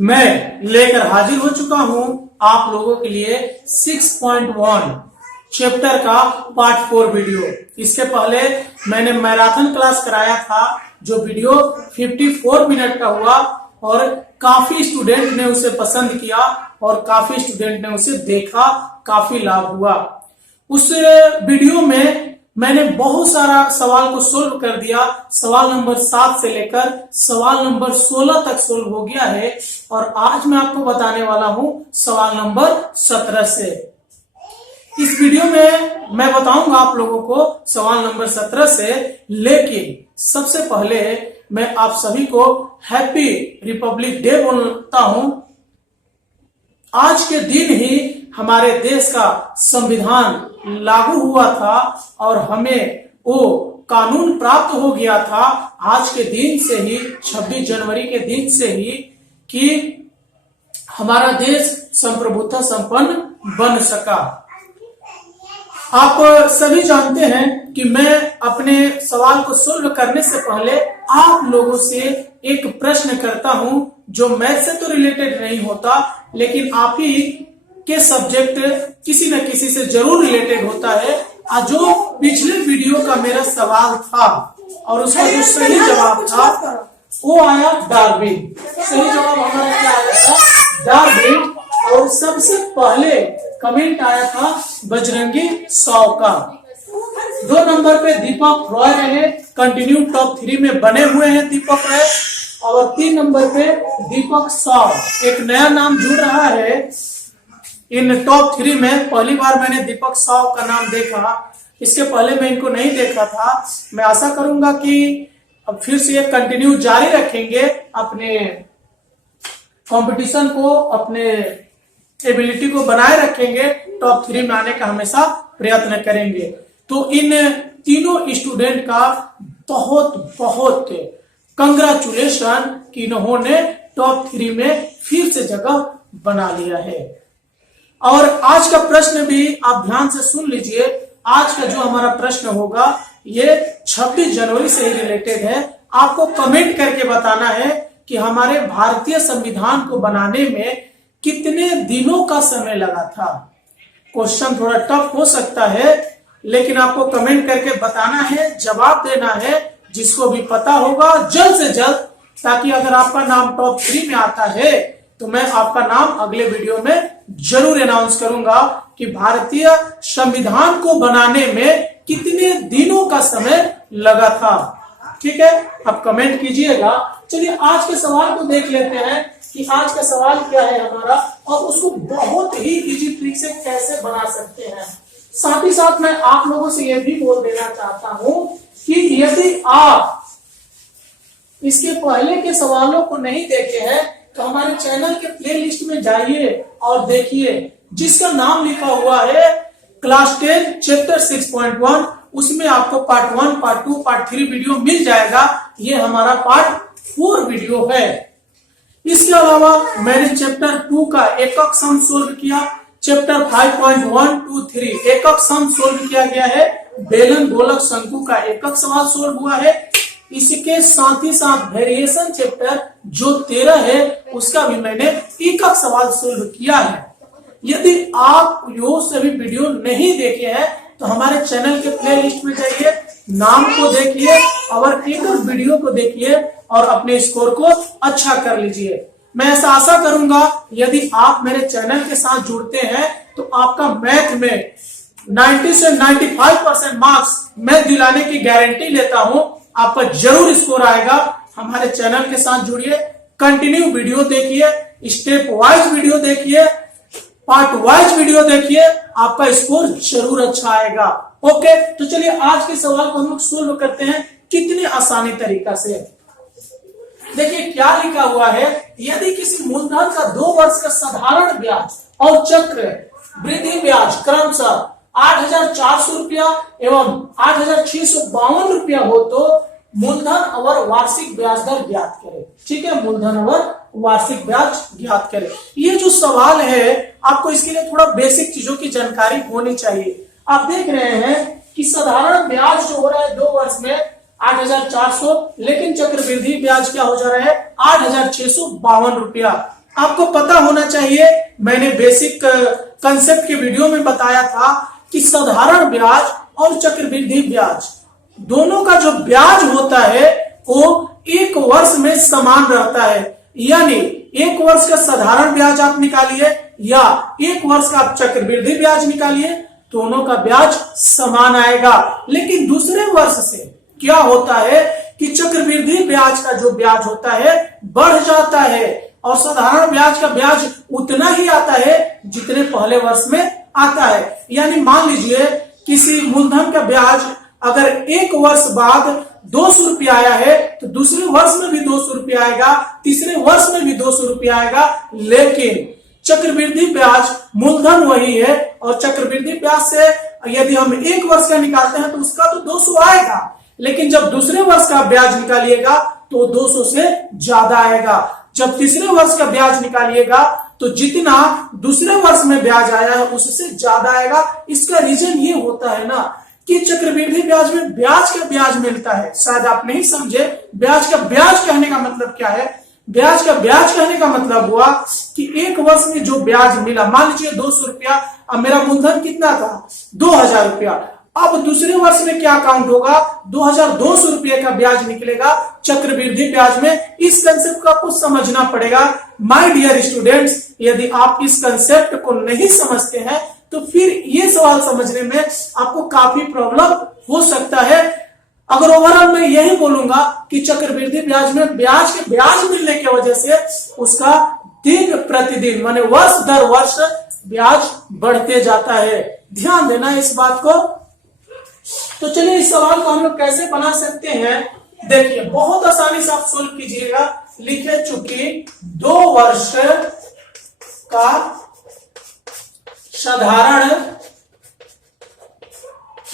मैं लेकर हाजिर हो चुका हूं आप लोगों के लिए 6.1 चैप्टर का पार्ट 4 वीडियो। इसके पहले मैंने मैराथन क्लास कराया था जो वीडियो 54 मिनट का हुआ और काफी स्टूडेंट ने उसे पसंद किया और काफी स्टूडेंट ने उसे देखा, काफी लाभ हुआ। उस वीडियो में मैंने बहुत सारा सवाल को सोल्व कर दिया। सवाल नंबर 7 से लेकर सवाल नंबर 16 तक सोल्व हो गया है और आज मैं आपको बताने वाला हूं सवाल नंबर 17 से। इस वीडियो में मैं बताऊंगा आप लोगों को सवाल नंबर 17 से, लेकिन सबसे पहले मैं आप सभी को हैप्पी रिपब्लिक डे बोलता हूं। आज के दिन ही हमारे देश का संविधान लागू हुआ था और हमें वो कानून प्राप्त हो गया था आज के दिन से ही, 26 जनवरी के दिन से ही, कि हमारा देश संप्रभुता संपन्न बन सका। आप सभी जानते हैं कि मैं अपने सवाल को सोल्व करने से पहले आप लोगों से एक प्रश्न करता हूं जो मैथ से तो रिलेटेड नहीं होता, लेकिन आप ही के सब्जेक्ट किसी न किसी से जरूर रिलेटेड होता है। और जो पिछले वीडियो का मेरा सवाल था और उसका जो सही जवाब था वो आया डार्विन। सही जवाब हमारा क्या आया था? डार्विन। और सबसे पहले कमेंट आया था बजरंगी 100 का। 2 नंबर पे दीपक रॉय रहे, कंटिन्यू टॉप 3 में बने हुए हैं दीपक रॉय। और 3 नंबर पे दीपक 100, एक नया नाम जुड़ रहा है इन टॉप 3 में। पहली बार मैंने दीपक 100 का नाम देखा, इसके पहले मैं इनको नहीं देखा था। मैं आशा करूंगा कि अब फिर से ये कंटिन्यू जारी रखेंगे, अपने कंपटीशन को, अपने एबिलिटी को बनाए रखेंगे, टॉप 3 में आने का हमेशा प्रयत्न करेंगे। तो इन तीनों स्टूडेंट का बहुत बहुत कंग्रेचुलेशन कि इन्होंने टॉप 3 में फिर से जगह बना लिया है। और आज का प्रश्न भी आप ध्यान से सुन लीजिए। आज का जो हमारा प्रश्न होगा ये 26 जनवरी से ही रिलेटेड है। आपको कमेंट करके बताना है कि हमारे भारतीय संविधान को बनाने में कितने दिनों का समय लगा था। क्वेश्चन थोड़ा टफ हो सकता है, लेकिन आपको कमेंट करके बताना है, जवाब देना है। जिसको भी पता होगा जल्द से जल्द, ताकि अगर आपका नाम टॉप 3 में आता है तो मैं आपका नाम अगले वीडियो में जरूर अनाउंस करूंगा कि भारतीय संविधान को बनाने में कितने दिनों का समय लगा था। ठीक है, आप कमेंट कीजिएगा। चलिए आज के सवाल को देख लेते हैं कि आज का सवाल क्या है हमारा और उसको बहुत ही इजी ट्रिक से कैसे बना सकते हैं। साथ ही साथ मैं आप लोगों से यह भी बोल देना चाहता हूं कि यदि आप इसके पहले के सवालों को नहीं देखे हैं तो हमारे चैनल के प्लेलिस्ट में जाइए और देखिए, जिसका नाम लिखा हुआ है क्लास 10 चैप्टर 6.1। उसमें आपको पार्ट 1, पार्ट 2, पार्ट 3 वीडियो मिल जाएगा। ये हमारा पार्ट 4 वीडियो है। इसके अलावा मैंने चैप्टर 2 का एकक सम सोल्व किया, चैप्टर 5.1, 2, 3 एकक सम सोल्व किया गया है। बेलन गोलक शंकु का एकक सवाल सोल्व हुआ है। इसके साथ ही साथ वेरिएशन चैप्टर जो 13 है उसका भी मैंने एकक सवाल सोल्व किया है। यदि आप यो सभी वीडियो नहीं देखे हैं तो हमारे चैनल के प्लेलिस्ट में जाइए, नाम को देखिए और एक वीडियो को देखिए और अपने स्कोर को अच्छा कर लीजिए। मैं ऐसा आशा करूंगा यदि आप मेरे चैनल के साथ जुड़ते हैं तो आपका मैथ में 90 से 95% मार्क्स मैं दिलाने की गारंटी लेता हूं। आपका जरूर स्कोर आएगा। हमारे चैनल के साथ जुड़िए, कंटिन्यू वीडियो देखिए, स्टेप वाइज वीडियो देखिए, पार्ट वाइज वीडियो देखिए, आपका स्कोर जरूर अच्छा आएगा। ओके, तो चलिए आज के सवाल को हम लोग सोल्व करते हैं कितनी आसानी तरीका से। देखिए क्या लिखा हुआ है, यदि किसी मूलधन का 2 वर्ष का साधारण ब्याज और चक्र वृद्धि ब्याज क्रमशः 8,400 रुपया एवं 8,652 रुपया हो तो मूलधन और वार्षिक ब्याज दर ज्ञात करें। ठीक है, मूलधन और वार्षिक ब्याज ज्ञात करें। ये जो सवाल है आपको इसके लिए थोड़ा बेसिक चीजों की जानकारी होनी चाहिए। आप देख रहे हैं कि साधारण ब्याज जो हो रहा है 2 वर्ष में 8,400, लेकिन चक्रवृद्धि ब्याज क्या हो जा रहा है 8,652 रुपया। आपको पता होना चाहिए, मैंने बेसिक कंसेप्ट के वीडियो में बताया था कि साधारण ब्याज और चक्रवृद्धि ब्याज दोनों का जो ब्याज होता है वो एक वर्ष में समान रहता है। यानी एक वर्ष का साधारण ब्याज आप निकालिए या एक वर्ष का आप चक्रवृद्धि ब्याज निकालिए, दोनों का ब्याज समान आएगा। लेकिन दूसरे वर्ष से क्या होता है कि चक्रवृद्धि ब्याज का जो ब्याज होता है बढ़ जाता है और साधारण ब्याज का ब्याज उतना ही आता है जितने पहले वर्ष में आता है। यानी मान लीजिए किसी मूलधन का ब्याज अगर एक वर्ष बाद 200 रुपया आया है तो दूसरे वर्ष में भी 200 रुपया आएगा, तीसरे वर्ष में भी 200 रुपया आएगा। लेकिन चक्रवृद्धि ब्याज मूलधन वही है और चक्रवृद्धि ब्याज से यदि हम एक वर्ष का निकालते हैं तो उसका तो 200 आएगा, लेकिन जब दूसरे वर्ष का ब्याज निकालिएगा तो 200 से ज्यादा आएगा। जब तीसरे वर्ष का ब्याज निकालिएगा तो जितना दूसरे वर्ष में ब्याज आया है उससे ज्यादा आएगा। इसका रीजन ये होता है ना कि चक्रवृद्धि ब्याज में ब्याज का ब्याज मिलता है। शायद आप नहीं समझे, ब्याज का ब्याज कहने का मतलब क्या है। ब्याज का ब्याज कहने का मतलब हुआ कि एक वर्ष में जो ब्याज मिला, मान लीजिए 200 रुपया, अब मेरा मूलधन कितना था 2,000 रुपया, अब दूसरे वर्ष में क्या काउंट होगा 2,200 रुपये का ब्याज निकलेगा चक्रवृद्धि ब्याज में। इस कंसेप्ट को आपको समझना पड़ेगा माय डियर स्टूडेंट्स। यदि आप इस कंसेप्ट को नहीं समझते हैं तो फिर ये सवाल समझने में आपको काफी प्रॉब्लम हो सकता है। अगर ओवरऑल मैं यही बोलूंगा कि चक्रवृद्धि ब्याज में ब्याज के ब्याज मिलने की वजह से उसका दिन प्रतिदिन माने वर्ष दर वर्ष ब्याज बढ़ते जाता है। ध्यान देना इस बात को। तो चलिए इस सवाल को हम लोग कैसे बना सकते हैं, देखिए बहुत आसानी से आप सोल्व कीजिएगा। लिखे चूंकि 2 वर्ष का साधारण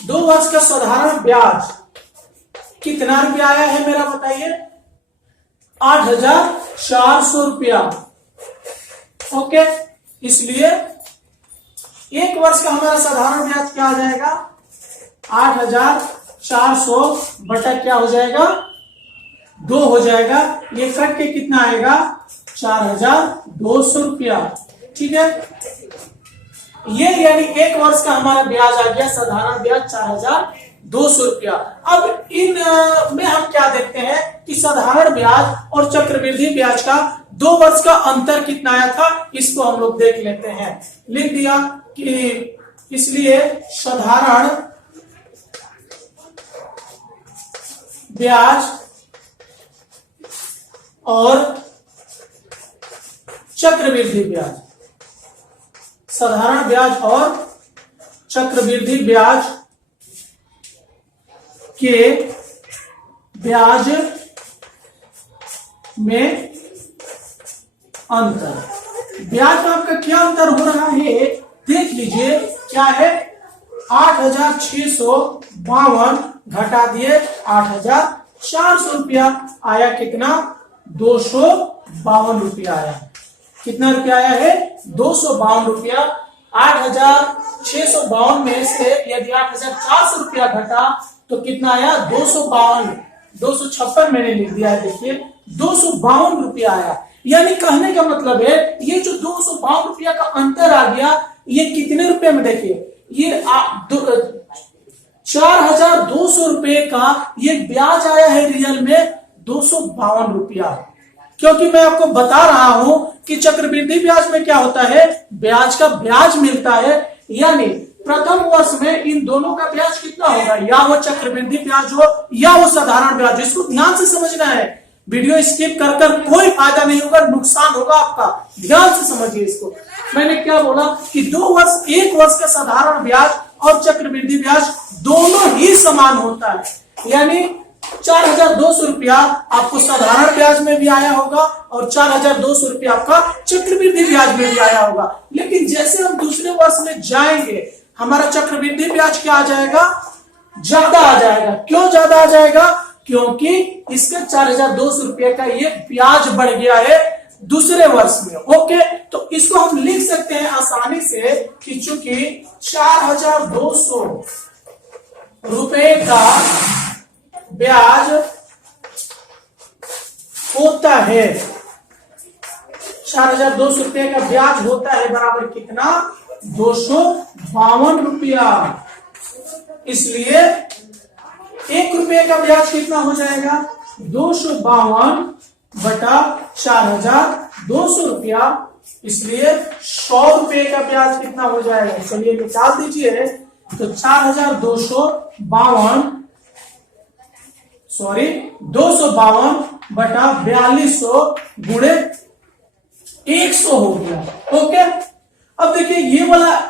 2 वर्ष का साधारण ब्याज कितना रुपया आया है मेरा बताइए 8,400 रुपया। ओके, इसलिए एक वर्ष का हमारा साधारण ब्याज क्या आ जाएगा 8,400 बटा क्या हो जाएगा 2 हो जाएगा। ये कट के कितना आएगा 4,200 रुपया। ठीक है, ये यानी एक वर्ष का हमारा ब्याज आ गया साधारण ब्याज 4,200 रुपया। अब इन में हम क्या देखते हैं कि साधारण ब्याज और चक्रवृद्धि ब्याज का 2 वर्ष का अंतर कितना आया था, इसको हम लोग देख लेते हैं। लिख दिया कि इसलिए साधारण ब्याज और चक्रवृद्धि ब्याज, साधारण ब्याज और चक्रवृद्धि ब्याज के ब्याज में अंतर, ब्याज में आपका क्या अंतर हो रहा है देख लीजिए। क्या है 8,652 घटा दिए 8,400 रुपया आया कितना 252 रुपया आया। कितना रुपया आया है 252 रुपया। 8,652 में से यदि 8,400 रुपया घटा तो कितना आया 252, 256 मैंने लिख दिया है, देखिए 252 रुपया आया। यानी कहने का मतलब है ये जो 252 रुपया का अंतर आ गया ये कितने रुपए में, देखिए ये 4,200 रुपए का ये ब्याज आया है रियल में 252 रुपया। क्योंकि मैं आपको बता रहा हूं कि चक्रवृद्धि ब्याज में क्या होता है ब्याज का ब्याज मिलता है। यानी प्रथम वर्ष में इन दोनों का ब्याज कितना होगा, या वो चक्रवृद्धि ब्याज हो या वो साधारण ब्याज। इसको ध्यान से समझना है, वीडियो स्किप कर कोई फायदा नहीं होगा, नुकसान होगा आपका। ध्यान से समझिए इसको। मैंने क्या बोला कि 2 वर्ष, एक वर्ष का साधारण ब्याज और चक्रवृद्धि ब्याज दोनों ही समान होता है। यानी 4,200 रुपया आपको साधारण ब्याज में भी आया होगा और 4,200 रुपया आपका चक्रवृद्धि ब्याज में भी आया होगा। लेकिन जैसे हम दूसरे वर्ष में जाएंगे हमारा चक्रवृद्धि ब्याज क्या आ जाएगा, ज्यादा आ जाएगा। क्यों ज्यादा आ जाएगा, क्योंकि इसका 4,200 रुपये का ये ब्याज बढ़ गया है दूसरे वर्ष में। ओके, तो इसको हम लिख सकते हैं आसानी से कि चूंकि 4,200 रुपए का ब्याज होता है, 4,200 रुपये का ब्याज होता है बराबर कितना, 252 रुपया। इसलिए 1 रुपये का ब्याज कितना हो जाएगा, 252 बटा 4,200 रुपया। इसलिए 100 रुपये का ब्याज कितना हो जाएगा, चलिए निकाल दीजिए। तो 252 बटा 4200 गुणे 100 हो गया। ओके, अब देखिए ये वाला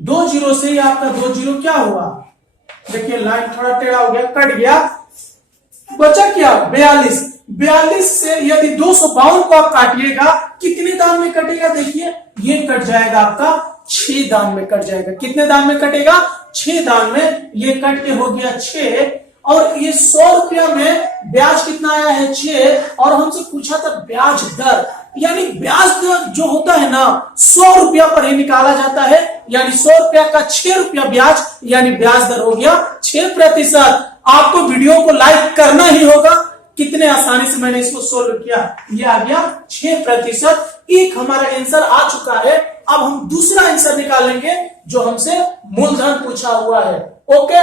2 जीरो से आपका 2 जीरो क्या हुआ, देखिए लाइन थोड़ा टेढ़ा हो गया, कट गया, बचा क्या 42 से यदि 252 को आप काटिएगा कितने दान में कटेगा, देखिए ये कट जाएगा आपका 6 दान में कट जाएगा। कितने दान में कटेगा, 6 दान में, ये कट के हो गया 6। और ये 100 रुपया में ब्याज कितना आया है 6, और हमसे पूछा था ब्याज दर, यानी ब्याज दर जो होता है ना 100 रुपया पर ही निकाला जाता है, यानी 100 रुपया का 6 रुपया ब्याज, यानी ब्याज दर हो गया 6%। आपको वीडियो को लाइक करना ही होगा। कितने आसानी से मैंने इसको सोल्व किया, ये आ गया 6%। एक हमारा आंसर आ चुका है। अब हम दूसरा आंसर निकालेंगे जो हमसे मूलधन पूछा हुआ है। ओके,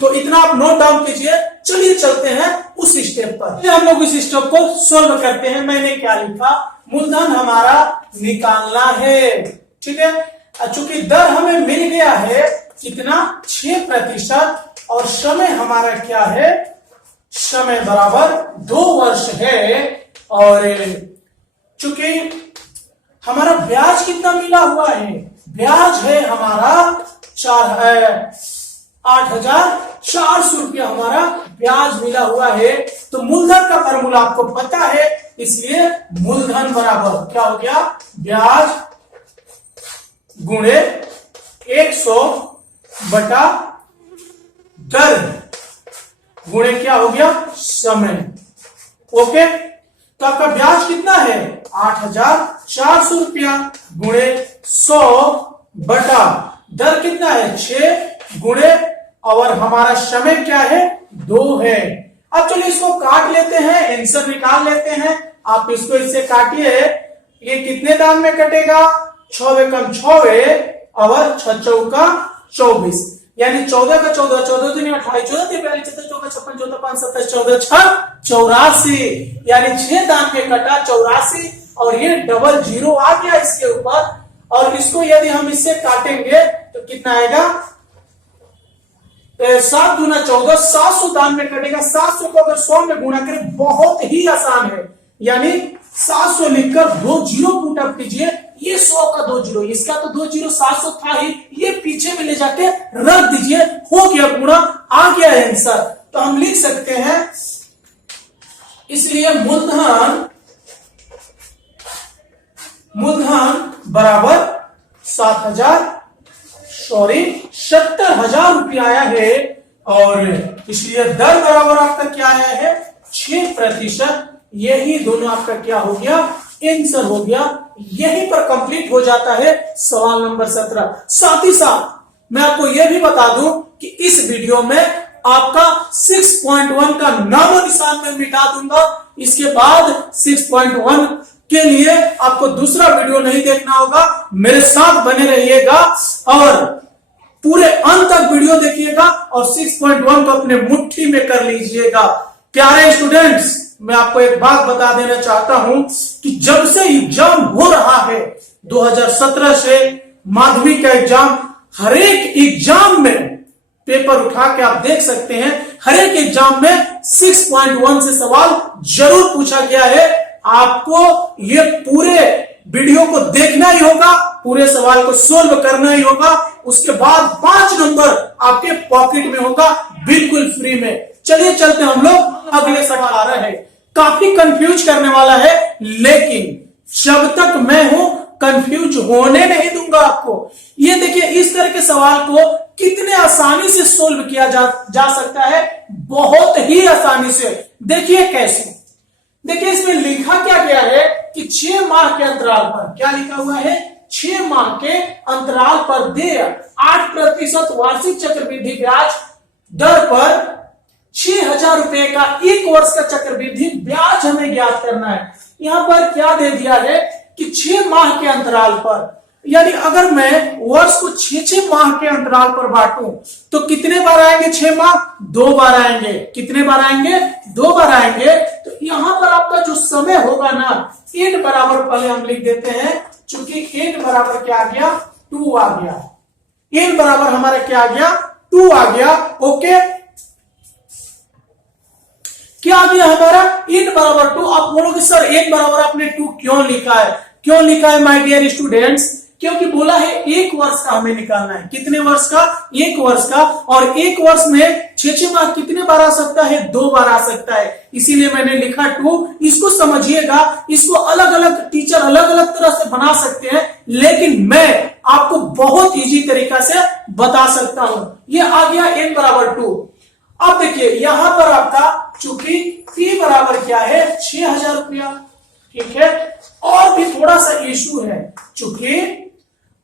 तो इतना आप नोट डाउन कीजिए। चलिए चलते हैं उस स्टेप पर, हम लोग इस स्टेप को सोल्व करते हैं। मैंने क्या लिखा, मूलधन हमारा निकालना है, ठीक है। चूंकि दर हमें मिल गया है कितना 6%, और समय हमारा क्या है, समय बराबर 2 वर्ष है। और चूंकि हमारा ब्याज कितना मिला हुआ है, ब्याज है हमारा 8,400 रुपया हमारा ब्याज मिला हुआ है। तो मूलधन का फॉर्मूला आपको पता है, इसलिए मूलधन बराबर क्या हो गया, ब्याज गुणे 100 बटा दर गुणे क्या हो गया, समय। ओके, तो आपका ब्याज कितना है 8,400 रुपया गुणे 100 बटा दर कितना है 6 गुणे, और हमारा समय क्या है 2 है। अब चलिए इसको काट लेते हैं, आंसर निकाल लेते हैं। आप इसको इससे काटिए, ये कितने दान में कटेगा, 6 कम 6 और 6 चौका 24, यानी 14 का 14, 14 दिन 28, 14 दिन 42, 14, 56, 14, 5, 27, 14, 6, 84, यानी 6 दान में कटा 84, और ये डबल जीरो आ गया इसके ऊपर। और इसको यदि हम इससे काटेंगे तो कितना आएगा, 7 दूना 14, 700 दान में कटेगा। 700 को अगर 100 में गुणा करें बहुत ही आसान है, यानी 700 लिखकर 2 जीरो पुट अप कीजिए, ये 100 का 2 जीरो, इसका तो 2 जीरो 700 था ही, ये पीछे में ले जाके रख दीजिए, हो गया पूरा, आ गया आंसर। तो हम लिख सकते हैं, इसलिए मूलधन बराबर 70,000 रुपया आया है। और इसलिए दर बराबर आपका क्या आया है 6%। यही दोनों आपका क्या हो गया, आंसर हो गया। यहीं पर कंप्लीट हो जाता है सवाल नंबर 17। साथ ही साथ मैं आपको यह भी बता दूं कि इस वीडियो में आपका 6.1 का नामो निशान में मिटा दूंगा। इसके बाद 6.1 के लिए आपको दूसरा वीडियो नहीं देखना होगा, मेरे साथ बने रहिएगा और पूरे अंत तक वीडियो देखिएगा और 6.1 को अपने मुट्ठी में कर लीजिएगा। प्यारे स्टूडेंट्स, मैं आपको एक बात बता देना चाहता हूं कि जब से एग्जाम हो रहा है 2017 से माध्यमिक का एग्जाम, हर एक एग्जाम में पेपर उठा के आप देख सकते हैं, हर एक एग्जाम में 6.1 से सवाल जरूर पूछा गया है। आपको ये पूरे वीडियो को देखना ही होगा, पूरे सवाल को सोल्व करना ही होगा, उसके बाद 5 नंबर आपके पॉकेट में होगा बिल्कुल फ्री में। चलिए चलते हम लोग अगले सवाल आ रहा है, काफी कंफ्यूज करने वाला है, लेकिन जब तक मैं हूं कंफ्यूज होने नहीं दूंगा आपको। ये देखिए, इस तरह के सवाल को कितने आसानी से सोल्व किया जा सकता है, बहुत ही आसानी से। देखिए कैसे, देखिए इसमें लिखा क्या गया है कि 6 माह के अंतराल पर, क्या लिखा हुआ है 6 माह के अंतराल पर देय 8% वार्षिक चक्रवृद्धि ब्याज दर पर 6,000 रुपए का एक वर्ष का चक्रवृद्धि ब्याज हमें ज्ञात करना है। यहां पर क्या दे दिया है कि 6 माह के अंतराल पर, यानी अगर मैं वर्ष को 6 माह के अंतराल पर बांटूं तो कितने बार आएंगे 6 माह? 2 बार आएंगे। कितने बार आएंगे? 2 बार आएंगे। तो यहां पर आपका जो समय होगा ना, n बराबर पहले हम लिख देते हैं, चूंकि n बराबर क्या आ गया? 2 आ गया। n बराबर हमारा क्या आ गया? 2 आ गया। ओके, क्या आ गया हमारा? n बराबर 2। आप बोलोगे सर n बराबर आपने 2 क्यों लिखा है? क्यों लिखा है माय डियर स्टूडेंट्स? क्योंकि बोला है 1 वर्ष का हमें निकालना है। कितने वर्ष का? 1 वर्ष का। और 1 वर्ष में 6 माह कितने बार आ सकता है? 2 बार आ सकता है, इसीलिए मैंने लिखा 2। इसको समझिएगा, इसको अलग अलग टीचर अलग अलग तरह से बना सकते हैं, लेकिन मैं आपको बहुत इजी तरीका से बता सकता हूं। ये आ गया n बराबर 2। अब देखिए यहां पर आपका चूंकि p बराबर क्या है? 6,000 रुपया। ठीक है, और भी थोड़ा सा इशू है, चूंकि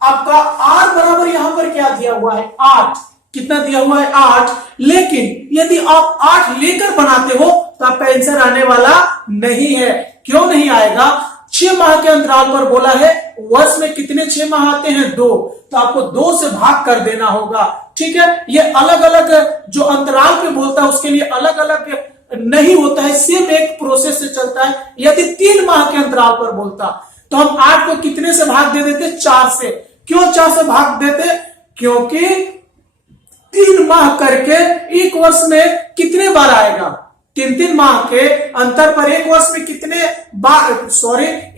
आपका r बराबर यहां पर क्या दिया हुआ है? 8। कितना दिया हुआ है? 8। लेकिन यदि आप 8 लेकर बनाते हो तो आपका आंसर आने वाला नहीं है। क्यों नहीं आएगा? 6 माह के अंतराल पर बोला है, वर्ष में कितने 6 माह आते हैं? 2। तो आपको 2 से भाग कर देना होगा। ठीक है, ये अलग अलग जो अंतराल पे बोलता है उसके लिए अलग अलग नहीं होता है, सेम एक प्रोसेस से चलता है। यदि 3 माह के अंतराल पर बोलता तो हम 8 को कितने से भाग दे देते? 4 से। क्यों 4 से भाग देते? क्योंकि 3 माह करके 1 वर्ष में कितने बार आएगा? 3 माह के अंतर पर 1 वर्ष में कितने बार,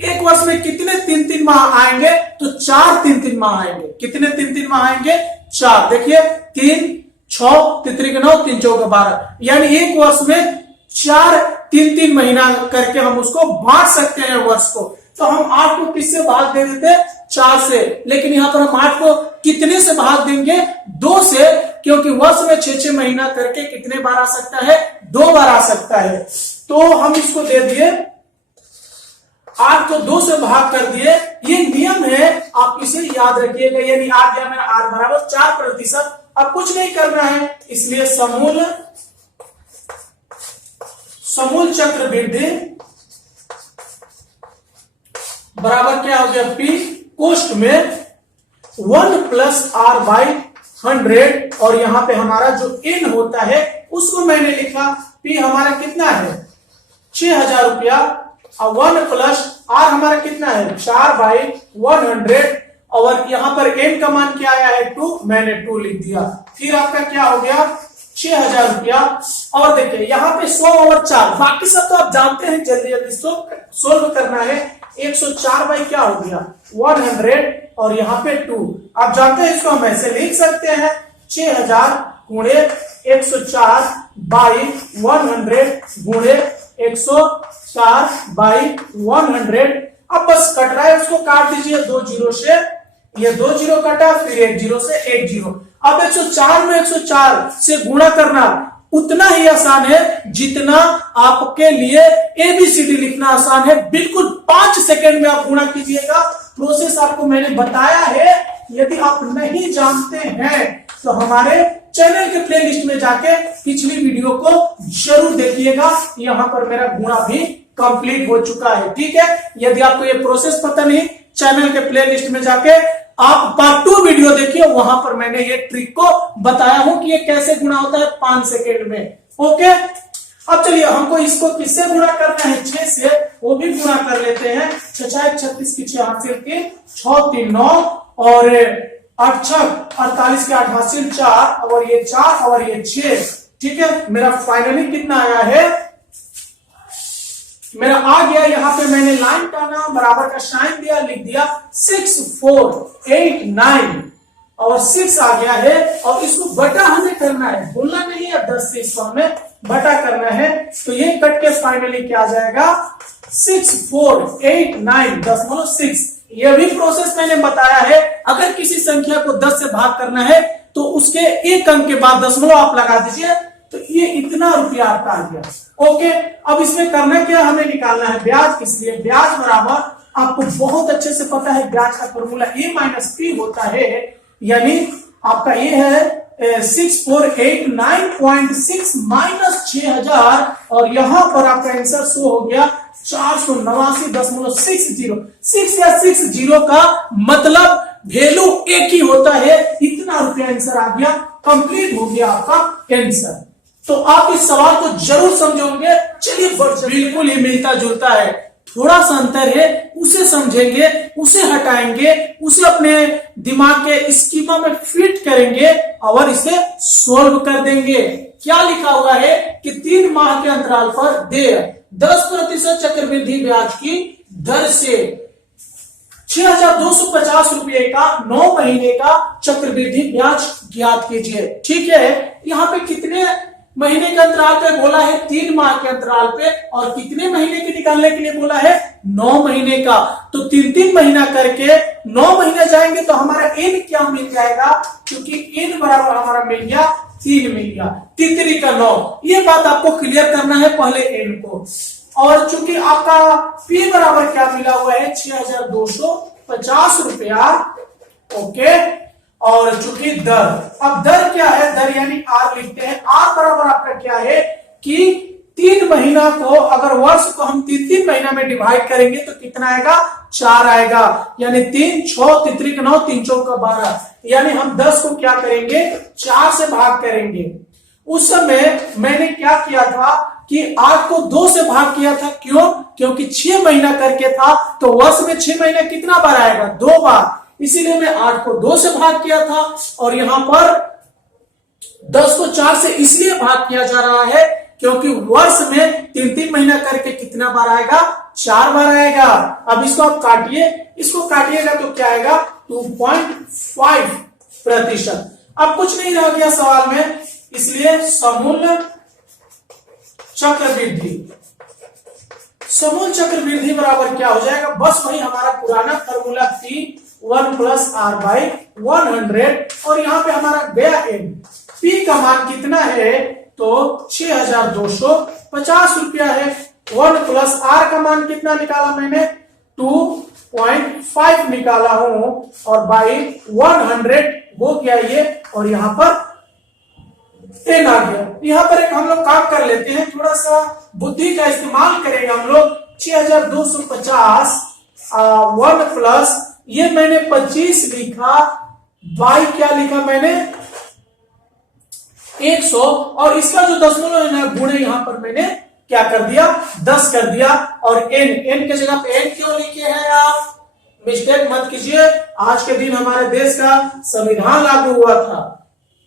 1 वर्ष में कितने 3 माह आएंगे? तो 4 3 माह आएंगे। कितने 3 माह आएंगे? 4। देखिए 3 6 3 9 3 4 12, यानी 1 वर्ष में 4 3 महीना करके हम उसको बांट सकते हैं वर्ष को। तो हम 8 को किससे भाग दे देते? 4 से। लेकिन यहां पर हम 8 को कितने से भाग देंगे? 2 से, क्योंकि वर्ष में 6 महीना करके कितने बार आ सकता है? 2 बार आ सकता है। तो हम इसको दे दिए 8 को 2 से भाग कर दिए। ये नियम है, आप इसे याद रखिएगा। यानी आ गया मेरा r बराबर 4%। अब कुछ नहीं करना है, इसलिए समूल चक्रवृद्धि बराबर क्या हो गया? p कोष्ठ में 1 + r/100, और यहां पे हमारा जो n होता है उसको मैंने लिखा। p हमारा कितना है? 6,000 रुपया। और 1 + r हमारा कितना है? 4/100, और यहां पर n का मान क्या आया है? 2। मैंने 2 लिख दिया। फिर आपका क्या हो गया? 6,000 रुपया। और देखिए यहाँ पे 100 और 4, बाकी सब तो आप जानते हैं, जल्दी जल्दी सोल्व करना है। 104 बाई क्या हो गया? 100, और यहाँ पे 2। आप जानते हैं, इसको हम ऐसे लिख सकते हैं, 6,000 गुणे 104 बाई 100 गुणे 104 बाई 100। अब बस कट रहा है, उसको काट दीजिए 2 जीरो से। ये 2 जीरो कटा, फिर 1 जीरो से 1 जीरो। अब 104 में 104 से गुणा करना उतना ही आसान है जितना आपके लिए ABCD लिखना आसान है। बिल्कुल 5 सेकंड में आप गुणा कीजिएगा। प्रोसेस आपको मैंने बताया है। यदि आप नहीं जानते हैं तो हमारे चैनल के प्लेलिस्ट में जाके पिछली वीडियो को जरूर देखिएगा। यहां पर मेरा गुणा भी कंप्लीट हो चुका है। ठीक है, यदि आपको ये प्रोसेस पता नहीं, चैनल के प्लेलिस्ट में जाके आप पार्ट 2 वीडियो देखिए, वहां पर मैंने ये ट्रिक को बताया हूं कि ये कैसे गुणा होता है 5 सेकेंड में। ओके, अब चलिए हमको इसको किससे गुणा करना है? 6 से, वो भी गुणा कर लेते हैं। 6 6 36 की 6 हासिल के 6 3 9, और 8 6 48 के 8 हासिल 4, और ये 4 और ये 6। ठीक है, मेरा फाइनली कितना आया है? मेरा आ गया, यहां पे मैंने लाइन टाना, बराबर का साइन दिया, लिख दिया 6 4 8 9, और 6 आ गया है। और इसको बटा हमें करना है, बोलना नहीं है 10 से, इसको हमें बटा करना है। तो ये कट के फाइनली क्या आ जाएगा? 6 4 8 9 10.6। ये भी प्रोसेस मैंने बताया है। अगर किसी संख्या को 10 से भाग करना है तो उसके एक अंक के बाद दशमलव आप लगा दीजिए, तो ये इतना रुपया आपका आ गया। ओके, अब इसमें करना क्या? हमें निकालना है ब्याज। इसलिए ब्याज बराबर आपको बहुत अच्छे से पता है, ब्याज का फॉर्मूला a - p होता है। यानी आपका ये है 6489.6 माइनस 6000 और यहां पर आपका आंसर शो हो गया 489.60। 6 या 60 का मतलब वैल्यू एक ही होता है, इतना रुपया आंसर आ गया, कंप्लीट हो गया आपका आंसर। तो आप इस सवाल को जरूर समझोगे। चलिए बिल्कुल ही मिलता जुलता है, थोड़ा सा अंतर है, उसे समझेंगे, उसे हटाएंगे, उसे अपने दिमाग के स्कीमा में फिट करेंगे और इसे सोल्व कर देंगे। क्या लिखा हुआ है कि 3 माह के अंतराल पर देय 10% चक्रवृद्धि ब्याज की दर से 6250 रुपए का 9 महीने का चक्रवृद्धि ब्याज ज्ञात कीजिए। ठीक है, यहाँ पे कितने महीने के अंतराल पे बोला है? 3 माह के अंतराल पे, और कितने महीने के निकालने के लिए बोला है? 9 महीने का। तो 3-3 महीना करके 9 महीने जाएंगे तो हमारा एन क्या मिल जाएगा? क्योंकि एन बराबर हमारा मिल गया 3 मिल गया, तितरी का 9। ये बात आपको क्लियर करना है पहले एन को। और चूंकि आपका पी बराबर क्या मिला हुआ है? 6250 रुपया। ओके, और चूंकि दर, अब दर क्या है? दर यानी आर लिखते हैं। आर बराबर आपका क्या है कि 3 महीना को, अगर वर्ष को हम 3-3 महीना में डिवाइड करेंगे तो कितना आएगा? 4 आएगा। यानी 3 6 तितरी का 9 3 चौका 12, यानी हम 10 को क्या करेंगे? 4 से भाग करेंगे। उस समय मैंने क्या किया था कि 8 को 2 से भाग किया था। क्यों? क्योंकि 6 महीना करके था, तो वर्ष में 6 महीना कितना बार आएगा? 2 बार, इसीलिए मैं 8 को 2 से भाग किया था। और यहां पर 10 को 4 से इसलिए भाग किया जा रहा है क्योंकि वर्ष में 3-3 महीना करके कितना बार आएगा? 4 बार आएगा। अब इसको आप काटिए, इसको काटिएगा तो क्या आएगा? 2.5%। अब कुछ नहीं रह गया सवाल में, इसलिए समूल चक्रवृद्धि, समूल चक्रवृद्धि बराबर क्या हो जाएगा? बस वही हमारा पुराना फॉर्मूला थी, 1 + r/100, और यहां पे हमारा गया एन। पी का मान कितना है? तो 6250 रुपया है। 1 + r का मान कितना निकाला मैंने? 2.5 निकाला हूं, और बाई 100 हो गया ये, और यहां पर 10 आ गया। यहां पर एक हम लोग काम कर लेते हैं, थोड़ा सा बुद्धि का इस्तेमाल करेंगे हम लोग। 6250 1 प्लस, ये मैंने 25 लिखा, बाई क्या लिखा मैंने? 100, और इसका जो दशमलव है ना गुणे, यहां पर मैंने क्या कर दिया? 10 कर दिया। और एन, एन के जगह पे एन क्यों लिखे हैं आप? मिस्टेक मत कीजिए, आज के दिन हमारे देश का संविधान लागू हुआ था।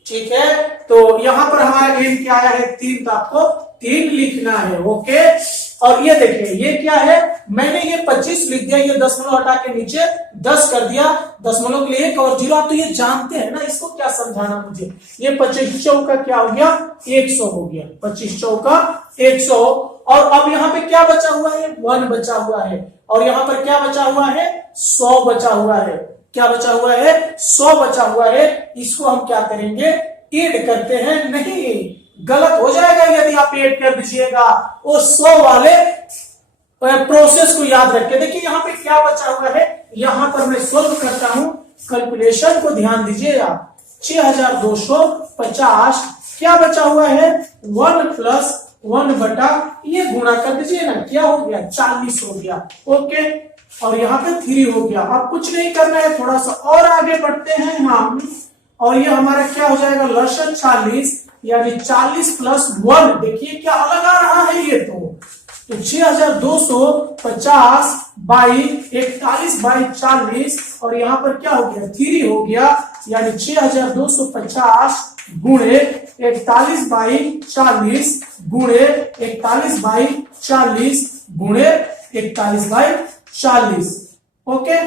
ठीक है, तो यहां पर हमारा एन क्या आया है? 3, तो आपको 3 लिखना है। ओके, और ये देखिए ये क्या है? मैंने ये 25 लिख दिया, ये दशमलव हटा के नीचे 10 कर दिया, दशमलव के लिए 1 और 0। आप तो ये जानते हैं ना, इसको क्या समझाना मुझे। ये 25 चौका क्या हो गया? 100 हो गया, 25 चौका 100। और अब यहाँ पे क्या बचा हुआ है? 1 बचा हुआ है, और यहाँ पर क्या बचा हुआ है? 100 बचा हुआ है। क्या बचा हुआ है? 100 बचा हुआ है। इसको हम क्या करेंगे? ऐड करते हैं। नहीं, गलत हो जाएगा यदि आप ऐड कर दीजिएगा। वो 100 वाले प्रोसेस को याद रखें। देखिए यहाँ पे क्या बचा हुआ है, यहां पर मैं सोल्व करता हूं, कैलकुलेशन को ध्यान दीजिएगा। 6250 क्या बचा हुआ है? 1 + 1 बटा, ये गुणा कर दीजिए ना, क्या हो गया? 40 हो गया। ओके, और यहाँ पे 3 हो गया। अब कुछ नहीं करना है, थोड़ा सा और आगे बढ़ते हैं हम, और ये हमारा क्या हो जाएगा? लसन 40, यानी 40 + 1। देखिए क्या अलग आ रहा है ये तो 6250 बाई 41/40, और यहां पर क्या हो गया? 3 हो गया, यानी 6250 गुणे 41/40 गुणे 41/40 गुणे 41/40। ओके,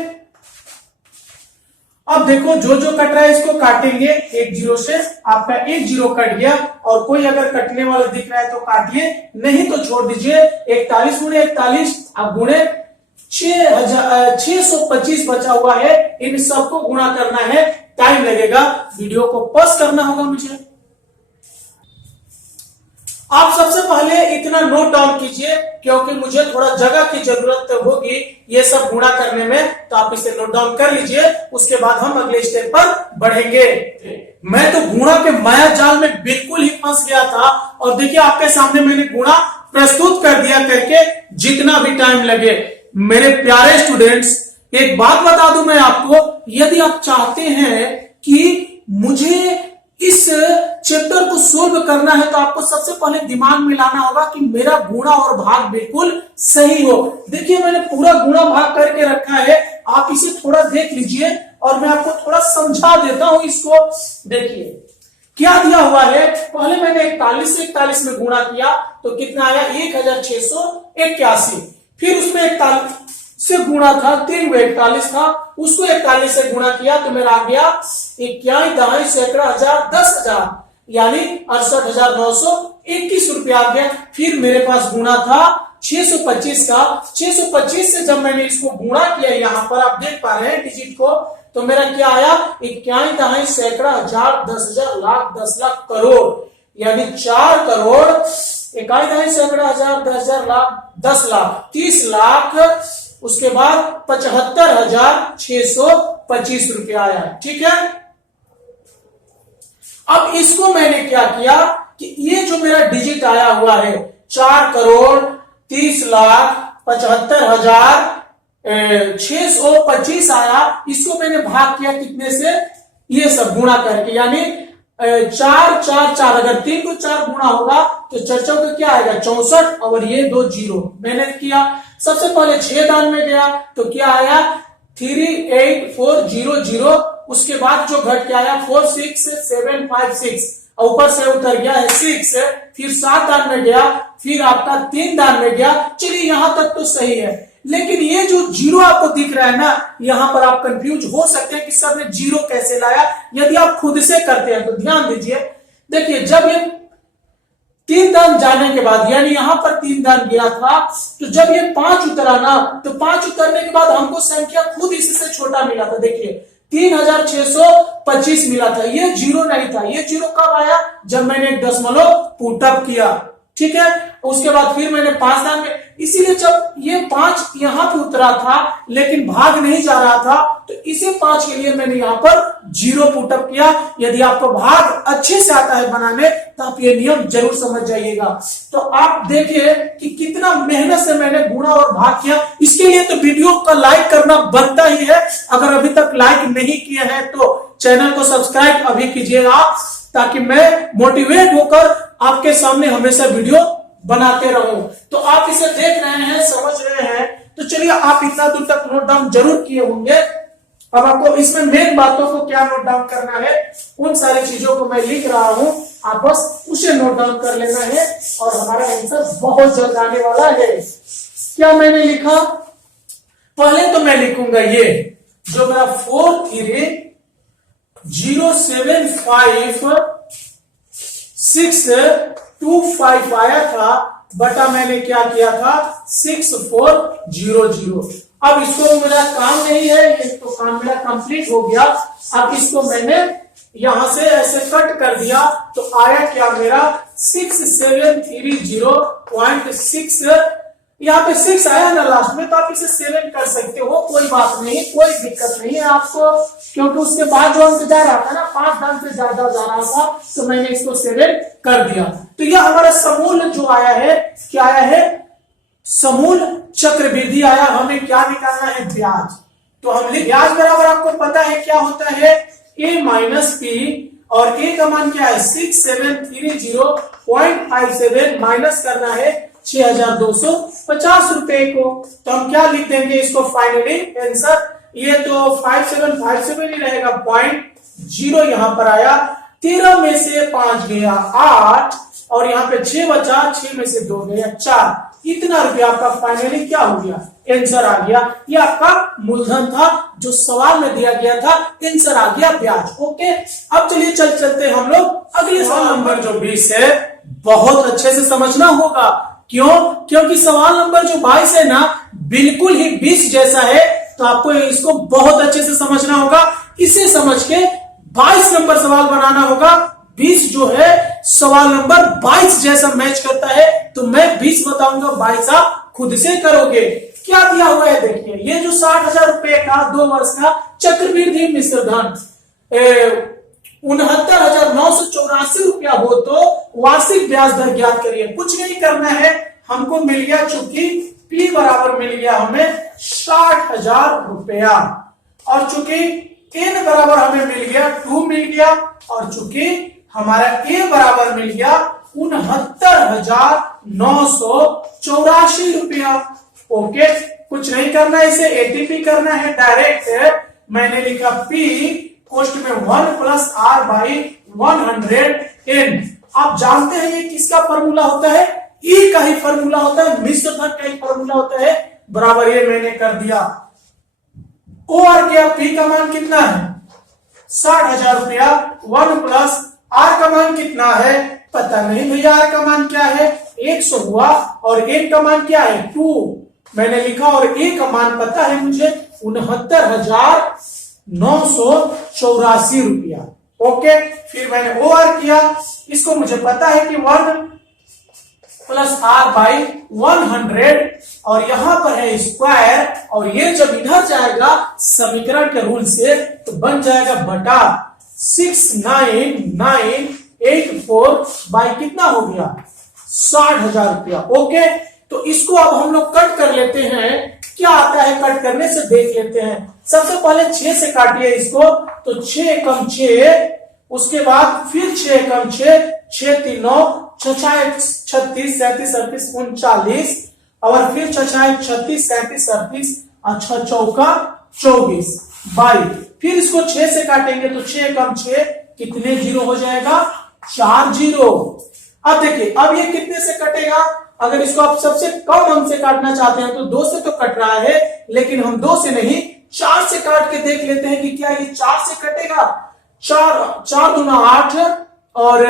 अब देखो जो जो कट रहा है इसको काटेंगे 1 0 से। आपका 1 0 कट गया, और कोई अगर कटने वाला दिख रहा है तो काटिए, नहीं तो छोड़ दीजिए। 41 गुणे 41 अब गुणे 625 बचा हुआ है। इन सबको गुणा करना है, टाइम लगेगा, वीडियो को पॉज करना होगा मुझे। आप सबसे पहले इतना नोट डाउन कीजिए, क्योंकि मुझे थोड़ा जगह की जरूरत होगी ये सब गुणा करने में, तो आप इसे नोट डाउन कर लीजिए। उसके बाद हम अगले स्टेप पर बढ़ेंगे। मैं तो गुणा के माया जाल में बिल्कुल ही फंस गया था, और देखिए आपके सामने मैंने गुणा प्रस्तुत कर दिया करके, जितना भी टाइम लगे। मेरे प्यारे स्टूडेंट्स, एक बात बता दूं मैं आपको, यदि आप चाहते हैं कि मुझे इस चैप्टर को सोल्व करना है, तो आपको सबसे पहले दिमाग में लाना होगा कि मेरा गुणा और भाग बिल्कुल सही हो। देखिए मैंने पूरा गुणा भाग करके रखा है, आप इसे थोड़ा देख लीजिए और मैं आपको थोड़ा समझा देता हूं इसको। देखिए क्या दिया हुआ है, पहले मैंने 41 से 41 में गुणा किया तो कितना आया, 1681। फिर उसमें 41 से गुणा था, 3 में 41 था, उसको 41 से गुणा किया तो मेरा आ गया 21 दहाई सैकड़ा हजार 10,000, यानी 68,921 रुपया आ गया। फिर मेरे पास गुणा था 625 का, 625 से जब मैंने इसको गुणा किया, यहां पर आप देख पा रहे हैं डिजिट को, तो मेरा क्या आया, 21 दहाई सैकड़ा हजार 10,000 लाख 10 लाख करोड़, यानी 4 करोड़ 21 दहाई सैकड़ा हजार 10,000 लाख 10 लाख 30 लाख, उसके बाद 75,625 रुपया आया। ठीक है, अब इसको मैंने क्या किया कि ये जो मेरा डिजिट आया हुआ है 4 करोड़ 30 लाख 75,625 आया, इसको मैंने भाग किया कितने से, ये सब गुणा करके, यानी 4 4 4, अगर 3 को 4 गुणा होगा तो 4 का क्या आएगा 64, और ये 2 जीरो मैंने किया। सबसे पहले 6 दान में गया तो क्या आया 38400, उसके बाद जो घट के आया 46756, ऊपर से उतर गया है 6, फिर 7 दान में गया, फिर आपका 3 दान में गया। चलिए यहां तक तो सही है, लेकिन ये जो जीरो आपको दिख रहा है ना, यहां पर आप कंफ्यूज हो सकते हैं कि सर ने जीरो कैसे लाया। यदि आप खुद से करते हैं तो ध्यान दीजिए, देखिए जब ये 3 दान जाने के बाद, यानी यहां पर 3 दान गया था, तो जब ये 5 उतरा ना, तो 5 उतरने के बाद हमको संख्या खुद इससे छोटा मिला था। देखिए 3,625 मिला था, ये जीरो नहीं था। ये जीरो कब आया, जब मैंने एक दशमलव पुटअप किया। ठीक है, उसके बाद फिर मैंने 5 दान में, इसीलिए जब ये 5 यहां पे उतरा था लेकिन भाग नहीं जा रहा था, तो इसे 5 के लिए मैंने यहां पर जीरो पुटअप किया। यदि आपको भाग अच्छे से आता है बनाने तो आप ये नियम जरूर समझ जाइएगा। तो आप देखिए कि कितना मेहनत से मैंने गुणा और भाग किया। इसके लिए तो वीडियो का लाइक करना बनता ही है। अगर अभी तक लाइक नहीं किए हैं तो चैनल को सब्सक्राइब अभी कीजिएगा, ताकि मैं मोटिवेट होकर आपके सामने हमेशा वीडियो बनाते रहूं। तो आप इसे देख रहे हैं, समझ रहे हैं, तो चलिए आप इतना दूर तक नोट डाउन जरूर किए होंगे। अब आपको इसमें मेन बातों को क्या नोट डाउन करना है, उन सारी चीजों को मैं लिख रहा हूं, आप बस उसे नोट डाउन कर लेना है और हमारा आंसर बहुत जल्द आने वाला है। क्या मैंने लिखा, पहले तो मैं लिखूंगा ये जो मेरा 430756255 आया था, बटा मैंने क्या किया था 6400। अब इसको मेरा काम नहीं है, ये तो काम मेरा कंप्लीट हो गया। अब इसको मैंने यहां से ऐसे कट कर दिया तो आया क्या मेरा 6730.6। यहाँ पे 6 आया ना लास्ट में, तो आप इसे 7 कर सकते हो, कोई बात नहीं, कोई दिक्कत नहीं है आपको, क्योंकि उसके बाद जो अंक जा रहा था ना 5 दान से ज्यादा जा रहा था, तो मैंने इसको 7 कर दिया। तो यह हमारा समूल जो आया है, क्या आया है, समूल चक्रवृद्धि आया। हमें क्या निकालना है, ब्याज। तो हम ब्याज बराबर आपको पता है क्या होता है, a माइनस पी, और a का मान क्या है 6730.57 माइनस करना है 6,250 रुपए को। तो हम क्या लिख देंगे इसको फाइनली आंसर, ये तो 5757 ही रहेगा, 0.0 यहां पर आया। 13 में से 5 गया 8, और यहाँ पे 6 बचा, 6 में से 2 गया 4। इतना रुपया आपका फाइनली क्या हो गया, आंसर आ गया। ये आपका मूलधन था जो सवाल में दिया गया था, आंसर आ गया ब्याज। ओके, अब चलिए चलते हम लोग अगले सवाल नंबर जो 20 है, बहुत अच्छे से समझना होगा। क्यों, क्योंकि सवाल नंबर जो 22 है ना, बिल्कुल ही 20 जैसा है, तो आपको इसको बहुत अच्छे से समझना होगा। इसे समझ के 22 नंबर सवाल बनाना होगा। 20 जो है सवाल नंबर 22 जैसा मैच करता है, तो मैं 20 बताऊंगा, 22 आप खुद से करोगे। क्या दिया हुआ है देखिए, ये जो 60,000 रुपए का 2 वर्ष का चक्रवृद्धि मिश्र धन 69,984 रुपया हो तो वार्षिक ब्याज दर ज्ञात करिए। कुछ नहीं करना है, हमको मिल गया, चूंकि P बराबर मिल गया हमें 60,000 रुपया, और चूंकि N बराबर हमें मिल गया 2 मिल गया, और चूंकि हमारा A बराबर मिल गया 69,984 रुपया। ओके, कुछ नहीं करना है, इसे ATP करना है डायरेक्ट। मैंने लिखा P कोष्ट में 1 प्लस R बाई 100N। आप जानते हैं ये किसका फॉर्मूला होता है, E का ही फॉर्मूला होता है, मिश्र धन का ही फॉर्मूला होता है, बराबर ये मैंने कर दिया। और क्या, P का मान कितना है 60,000 रुपया, 1 प्लस R का मान कितना है पता नहीं भैया, R का मान क्या है 100 हुआ, और N का मान क्या है 2 मैंने लिखा, और A का मान पता है मुझे 69,984 रुपया। ओके, फिर मैंने OR किया, इसको मुझे पता है कि 1 प्लस R बाई 100, और यहां पर है स्क्वायर, और ये जब इधर जाएगा समीकरण के रूल से तो बन जाएगा बटा 69,984 बाई कितना हो गया 60,000 रुपया। ओके, तो इसको अब हम लोग कट कर लेते हैं, क्या आता है कट करने से देख लेते हैं। सबसे पहले 6 से काटिए इसको, तो 6 एकम 6, उसके बाद फिर 6 एकम 6, 6 3 9, 6 36, 37, 38, 39, और फिर 6 36, 37, 38, और 6 चौका 24 बाई, फिर इसको 6 से काटेंगे तो 6 एकम 6, कितने जीरो हो जाएगा 4 जीरो। अब देखिए, अब ये कितने से कटेगा, अगर इसको आप सबसे कम अंक से काटना चाहते हैं तो 2 से तो कट रहा है, लेकिन हम 2 से नहीं 4 से काट के देख लेते हैं कि क्या ये 4 से कटेगा। 4 दूना 8, और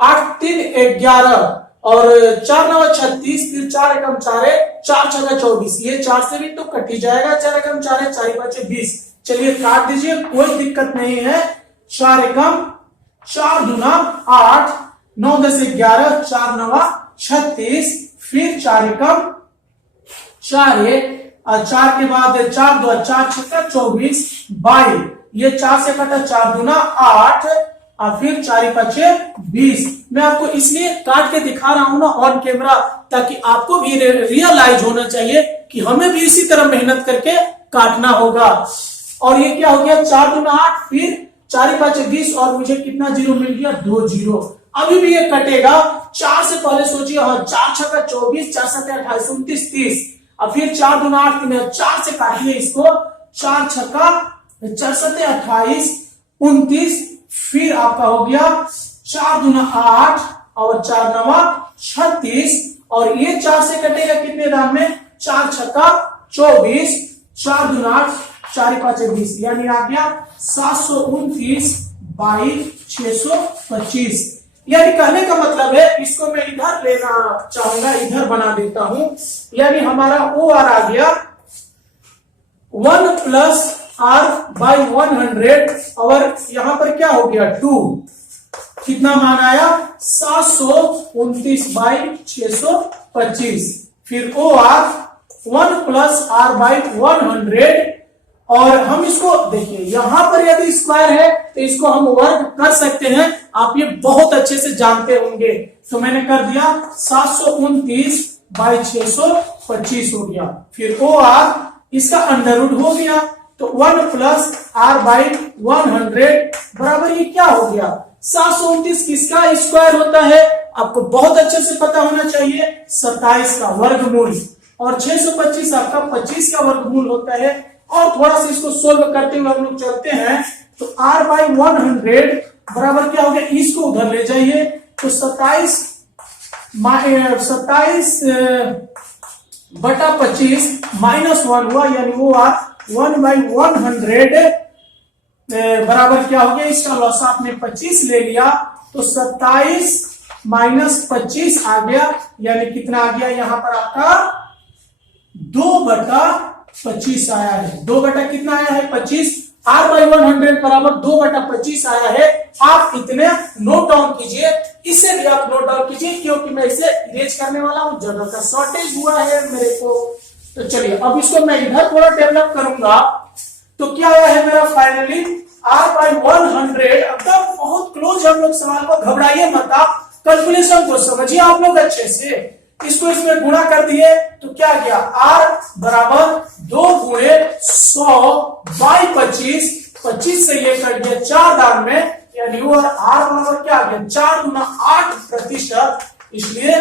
8 3 11, और 4 9 36, फिर 4 एकम 4 है, 4 6 24, ये 4 से भी तो कट ही जाएगा, 4 एकम 4 है, 4 5 20। चलिए काट दीजिए, कोई दिक्कत नहीं है। 4 एकम 4 दूना 8, 9 10 11, 4 9 36, फिर 4 एकम 4 है, और 4 के बाद 4 2 4 6 24 22, ये 4 से कटा, 4 दूना 8, और फिर 4 5 20। मैं आपको इसलिए काट के दिखा रहा हूं ना ऑन कैमरा, ताकि आपको भी रियलाइज होना चाहिए कि हमें भी इसी तरह मेहनत करके काटना होगा। और ये क्या हो गया 4 दूना 8, फिर 4 5 20, और मुझे कितना जीरो मिल गया 2 जीरो। अभी भी ये कटेगा, 4 से पहले सोचिए, हाँ 4 6 24, 4 7 28 29 30, और फिर 4 दूना 8, 4 से काटिए इसको, 4 6 4 7 28 29, फिर आपका हो गया 4 दूना 8, और 4 9 36, और ये 4 से कटेगा कितने दाम में 4 6 24, 4 दूना 8, 4 5 20, यानी आ गया 729 बाई 625। यानी कहने का मतलब है, इसको मैं इधर लेना चाहूंगा, इधर बना देता हूं, यानी हमारा OR आ गया 1 प्लस R बाई 100, और यहां पर क्या हो गया 2, कितना मान आया 729 बाई 625। फिर OR 1 प्लस R बाई 100, और हम इसको देखिए, यहां पर यदि स्क्वायर है तो इसको हम वर्ग कर सकते हैं, आप ये बहुत अच्छे से जानते होंगे। तो मैंने कर दिया 729 बाई 625 हो गया। फिर OR इसका अंडर रूट हो गया, तो 1 प्लस R बाई 100 बराबर ये क्या हो गया 729 किसका स्क्वायर होता है, आपको बहुत अच्छे से पता होना चाहिए, 27 का वर्गमूल, और 625 आपका 25 का वर्गमूल होता है। और थोड़ा सा इसको सोल्व करते हुए हम लोग चलते हैं, तो R बाई 100 बराबर क्या हो गया, इसको उधर ले जाइए, तो 27 बटा 25 माइनस 1 हुआ, यानी वो 1 बाई 100 बराबर क्या हो गया, इसका लॉस आपने 25 ले लिया, तो 27 माइनस 25 आ गया, यानी कितना आ गया यहां पर आपका 2 बटा 25 आया है। 2 बटा कितना आया है 25। r बाई 100 बराबर 2/25 आया है। आप इतने नोट डाउन कीजिए, इसे भी आप नोट डाउन कीजिए क्योंकि मैं इसे इरेज करने वाला हूं, जगह का शॉर्टेज हुआ है मेरे को। तो चलिए अब इसको मैं इधर थोड़ा डेवलप करूंगा। तो क्या आया है मेरा फाइनली r बाई 100। एकदम बहुत क्लोज हम लोग सवाल को, घबराइए मत आप, कैलकुलेशन को समझिए आप लोग अच्छे से। इसको इसमें गुणा कर दिए तो क्या गया, r बराबर 2 गुणे 100 बाई 25, 25 से ये कट गया 4 दान में, यानी वो r बराबर क्या गया 4 गुना 8%। इसलिए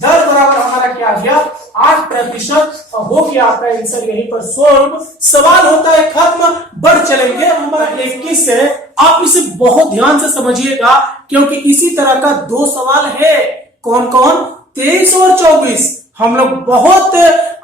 दर बराबर हमारा क्या गया 8%। और हो गया आपका आंसर यहीं पर सोल्व। सवाल होता है खत्म, बढ़ चलेंगे। हमारा 21 है, आप इसे बहुत ध्यान से समझिएगा क्योंकि इसी तरह का 2 सवाल है। कौन कौन, 23 और 24। हम लोग बहुत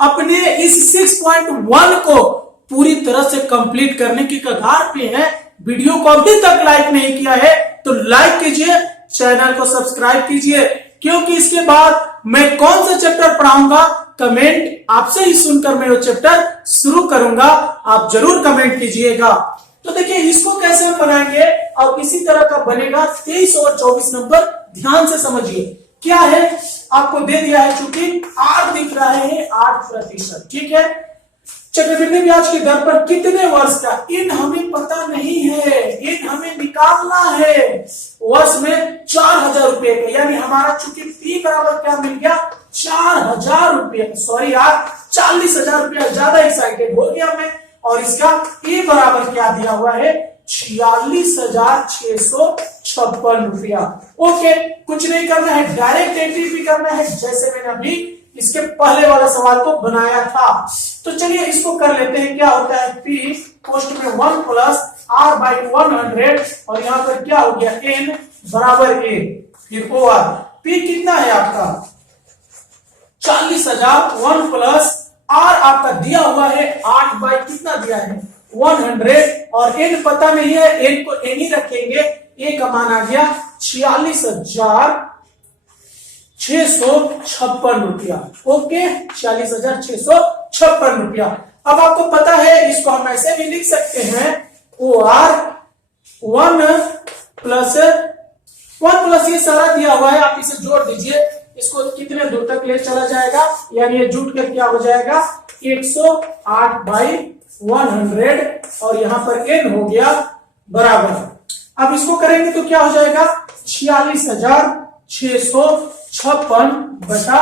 अपने इस 6.1 को पूरी तरह से कंप्लीट करने की कगार पे हैं। वीडियो को अभी तक लाइक नहीं किया है तो लाइक कीजिए, चैनल को सब्सक्राइब कीजिए, क्योंकि इसके बाद मैं कौन सा चैप्टर पढ़ाऊंगा कमेंट आपसे ही सुनकर मैं वो चैप्टर शुरू करूंगा। आप जरूर कमेंट कीजिएगा। तो देखिए इसको कैसे हम बनाएंगे और इसी तरह का बनेगा 23 और 24 नंबर। ध्यान से समझिए क्या है, आपको दे दिया है चूंकि r दिख रहा है 8%, ठीक है। चक्रवृद्धि ब्याज की दर पर कितने वर्ष का, इन हमें पता नहीं है, इन हमें निकालना है। वर्ष में 4000 रुपए का, यानी हमारा चूंकि p बराबर क्या मिल गया 4000 रुपये, सॉरी यार 40,000 रुपया, ज्यादा एक्साइटेड हो गया मैं। और इसका a बराबर क्या दिया हुआ है 46,656 रुपया। ओके, कुछ नहीं करना है, डायरेक्ट एंट्री भी करना है जैसे मैंने अभी इसके पहले वाला सवाल को बनाया था। तो चलिए इसको कर लेते हैं। क्या होता है p पोस्ट में 1 प्लस r बाई 100 और यहाँ पर क्या हो गया n बराबर a, फिर ओवर p कितना है आपका 40,000, 1 प्लस r आपका दिया हुआ है 8 बाई कितना दिया है 100 और n पता नहीं है, n को n ही रखेंगे। a का मान आ गया 46,656 रुपया। ओके, 46,656 रुपया। अब आपको पता है इसको हम ऐसे भी लिख सकते हैं OR 1 प्लस ये सारा दिया हुआ है, आप इसे जोड़ दीजिए। इसको कितने दूर तक ले चला जाएगा, यानी ये जुट कर क्या हो जाएगा 108 बाई 100 और यहां पर n हो गया बराबर। अब इसको करेंगे तो क्या हो जाएगा 46,656 बटा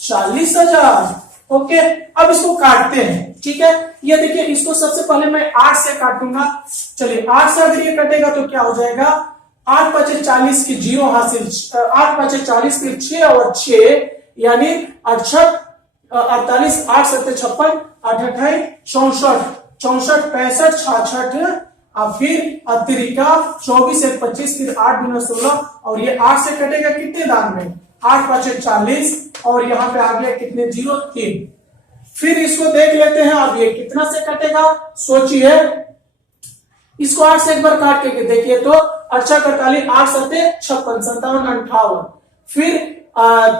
40,000। ओके, अब इसको काटते हैं, ठीक है। ये देखिए इसको सबसे पहले मैं 8 से काटूंगा। चलिए 8 से अगर ये कटेगा तो क्या हो जाएगा 8 5 40 की 0 हासिल, 8 5 40 के 6 और 6 यानी 48, 8 7 56, 8 8 64, 64 65 66 और फिर अतिरिका 24 1 25, फिर 8 गुना 16 और ये 8 से कटेगा कितने दान में 8 5 40 और यहाँ पे आ गया कितने 0 3। फिर इसको देख लेते हैं अब ये कितना से कटेगा, सोचिए। इसको 8 से एक बार काट के देखिए तो 8 48 8 7 56 57 58, फिर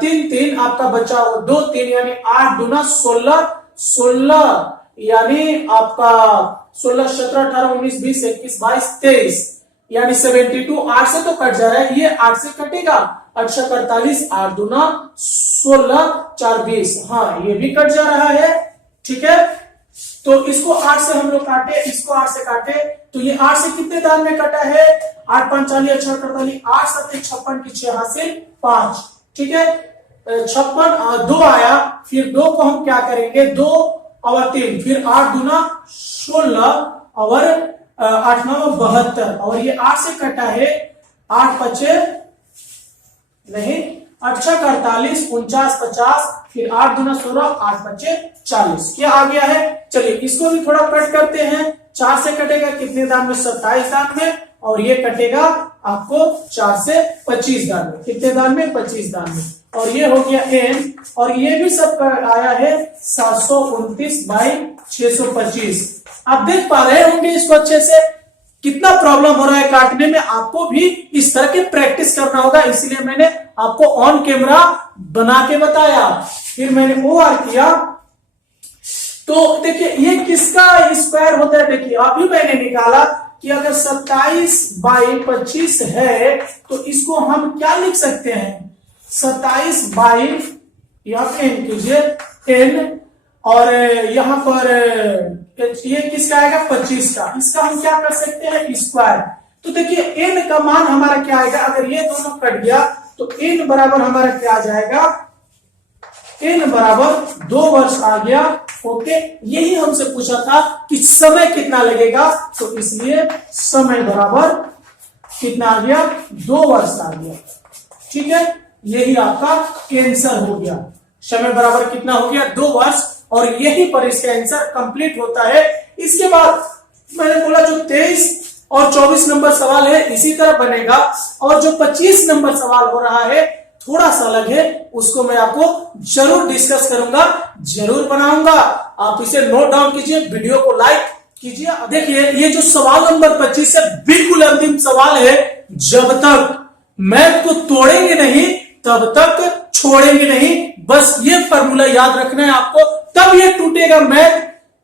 3 3 आपका बचा 2 3 यानी 8 गुना 16 16 यानी आपका 16 17 18 19 20 21 22 23 यानी 72। 8 से तो कट जा रहा है, ये 8 से कटेगा 8 48 8 दूना 16 4 20, हाँ ये भी कट जा रहा है, ठीक है। तो इसको 8 से हम लोग काटे, इसको 8 से काटे तो ये 8 से कितने दान में कटा है 8 5 40 6 48 8 7 56 की 6 हासिल 5, ठीक है। 56 2 आया, फिर 2 को हम क्या करेंगे 2 और 3, फिर 8 दूना 16 और 8 9 72 और ये 8 से कटा है 8 5 नहीं 8 6 48 49 50, फिर 8 दूना 16 8 5 40, क्या आ गया है। चलिए इसको भी थोड़ा कट करते हैं। 4 से कटेगा कितने दान में 27 दान में और ये कटेगा आपको 4 से 25 दान में, कितने दान में 25 दान में और ये हो गया n और ये भी सब आया है 729 बाई 625। आप देख पा रहे होंगे इसको अच्छे से, कितना प्रॉब्लम हो रहा है काटने में। आपको भी इस तरह की प्रैक्टिस करना होगा, इसलिए मैंने आपको ऑन कैमरा बना के बताया। फिर मैंने OR किया तो देखिए ये किसका स्क्वायर होता है, देखिए अभी मैंने निकाला कि अगर 27/25 है तो इसको हम क्या लिख सकते हैं, 27 बाई, यहाँ पे n कीजिए n, और यहाँ पर ये किसका आएगा 25 का, इसका हम क्या कर सकते हैं स्क्वायर। तो देखिए n का मान हमारा क्या आएगा, अगर ये दोनों कट गया तो n बराबर हमारा क्या आ जाएगा, n बराबर 2 वर्ष आ गया। ओके, यही हमसे पूछा था कि समय कितना लगेगा, तो इसलिए समय बराबर कितना आ गया, 2 वर्ष आ गया। ठीक है, यही आपका आंसर हो गया, समय बराबर कितना हो गया, 2 वर्ष, और यही पर इसका आंसर कंप्लीट होता है। इसके बाद मैंने बोला जो 23 और 24 नंबर सवाल है इसी तरह बनेगा, और जो 25 नंबर सवाल हो रहा है थोड़ा सा अलग है, उसको मैं आपको जरूर डिस्कस करूंगा, जरूर बनाऊंगा। आप इसे नोट डाउन कीजिए, वीडियो को लाइक कीजिए। देखिए ये जो सवाल नंबर 25 है बिल्कुल अंतिम सवाल है, जब तक मैथ को तोड़ेंगे नहीं तब तक छोड़ेंगे नहीं, बस ये फॉर्मूला याद रखना है आपको, तब ये टूटेगा मैथ,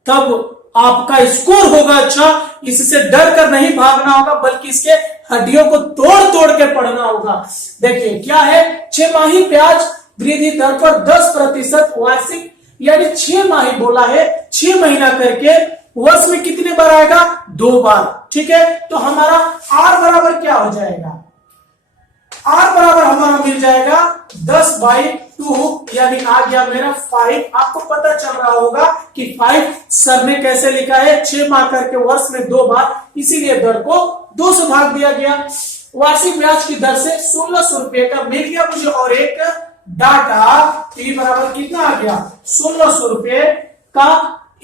तब आपका स्कोर होगा अच्छा। इससे डर कर नहीं भागना होगा, बल्कि इसके हड्डियों को तोड़ तोड़ के पढ़ना होगा। देखिए क्या है, 6 माही ब्याज वृद्धि दर पर 10% वार्षिक, यानी 6 माही बोला है, 6 महीना करके वर्ष में कितने बार आएगा, 2 बार। ठीक है, तो हमारा आर बराबर क्या हो जाएगा, आर बराबर हमारा मिल जाएगा 10/2, यानी आ गया मेरा 5। आपको पता चल रहा होगा कि 5 सर ने कैसे लिखा है, 6 माह करके वर्ष में 2 बार, इसीलिए दर को 2 से भाग दिया गया। वार्षिक ब्याज की दर से 1600 रुपए का मिल गया मुझे, और एक डाटा पी बराबर कितना आ गया, 1600 रुपए का